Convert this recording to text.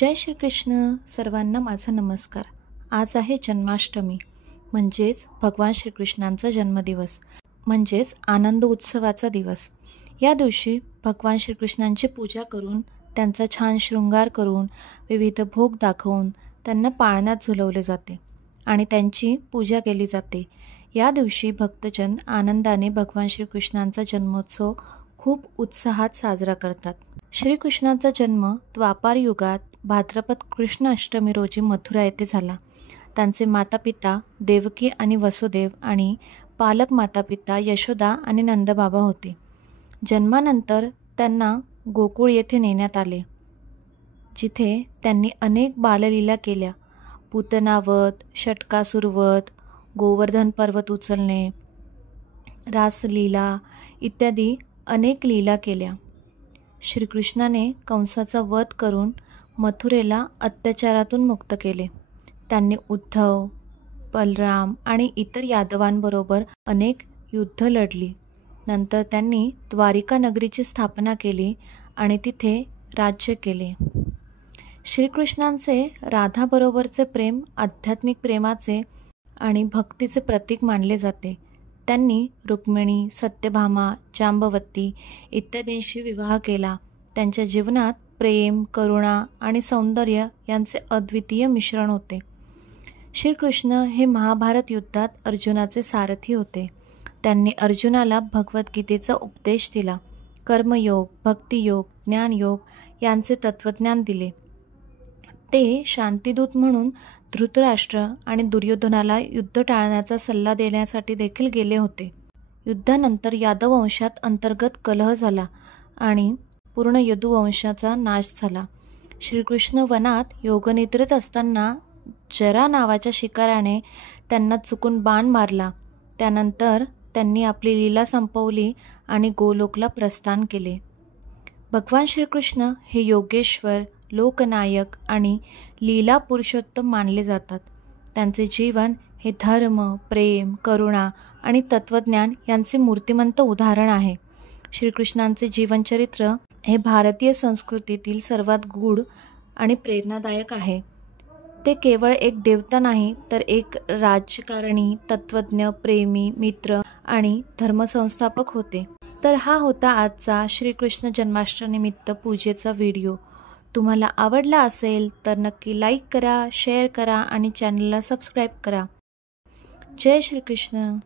जय श्रीकृष्ण. सर्वांना माझा नमस्कार. आज आहे जन्माष्टमी, म्हणजेच भगवान श्रीकृष्णांचा जन्मदिवस, म्हणजेच आनंद उत्सवाचा दिवस. या दिवशी भगवान श्रीकृष्णांची पूजा करून, त्यांचा छान शृंगार करून, विविध भोग दाखवून त्यांना पाळण्यात झुलवले जाते आणि त्यांची पूजा केली जाते. या दिवशी भक्तजन आनंदाने भगवान श्रीकृष्णांचा जन्मोत्सव खूप उत्साहात साजरा करतात. श्रीकृष्णांचा जन्म द्वापार युगात भाद्रपद कृष्ण अष्टमी रोजी मथुरा येथे झाला. त्यांचे मातापिता देवकी आणि वसुदेव आणि पालक मातापिता यशोदा आणि नंदबाबा होते. जन्मानंतर त्यांना गोकुळ येथे नेण्यात आले, जिथे त्यांनी अनेक बाललीला केल्या. पूतनावध, षटकासुरवध, गोवर्धन पर्वत उचलणे, रासलीला इत्यादी अनेक लीला केल्या. श्रीकृष्णाने कंसाचा वध करून मथुरेला अत्याचारातून मुक्त केले. त्यांनी उद्धव, बलराम आणि इतर यादवांबरोबर अनेक युद्ध लढली. नंतर त्यांनी द्वारिका नगरीची स्थापना केली आणि तिथे राज्य केले. श्रीकृष्णांचे राधाबरोबरचे प्रेम आध्यात्मिक प्रेमाचे आणि भक्तीचे प्रतीक मानले जाते. त्यांनी रुक्मिणी, सत्यभामा, जांबवती इत्यादींशी विवाह केला. त्यांच्या जीवनात प्रेम, करुणा आणि सौंदर्य यांचे अद्वितीय मिश्रण होते. श्रीकृष्ण हे महाभारत युद्धात अर्जुनाचे सारथी होते. त्यांनी अर्जुनाला भगवद्गीतेचा उपदेश दिला. कर्मयोग, भक्तियोग, ज्ञानयोग यांचे तत्त्वज्ञान दिले. ते शांतिदूत म्हणून धृतराष्ट्र आणि दुर्योधनाला युद्ध टाळण्याचा सल्ला देण्यासाठी देखील गेले होते. युद्धानंतर यादव वंशात अंतर्गत कलह झाला आणि पूर्ण यदुवंशाचा नाश झाला. श्रीकृष्ण वनात योगनिद्रेत असताना जरा नावाच्या शिकाऱ्याने त्यांना चुकून बाण मारला. त्यानंतर त्यांनी आपली लीला संपवली आणि गोलोकला प्रस्थान केले. भगवान श्रीकृष्ण हे योगेश्वर, लोकनायक आणि लीला पुरुषोत्तम मानले जातात. त्यांचे जीवन हे धर्म, प्रेम, करुणा आणि तत्त्वज्ञान यांचे मूर्तिमंत उदाहरण आहे. श्रीकृष्णांचे जीवनचरित्र हे भारतीय संस्कृतीतील सर्वात गूढ आणि प्रेरणादायक आहे. ते केवळ एक देवता नाही, तर एक राजकारणी, तत्त्वज्ञ, प्रेमी, मित्र आणि धर्मसंस्थापक होते. तर हा होता आजचा श्रीकृष्ण जन्माष्टमीनिमित्त पूजेचा व्हिडिओ. तुम्हाला आवडला असेल तर नक्की लाईक करा, शेअर करा आणि चॅनलला सबस्क्राईब करा. जय श्रीकृष्ण.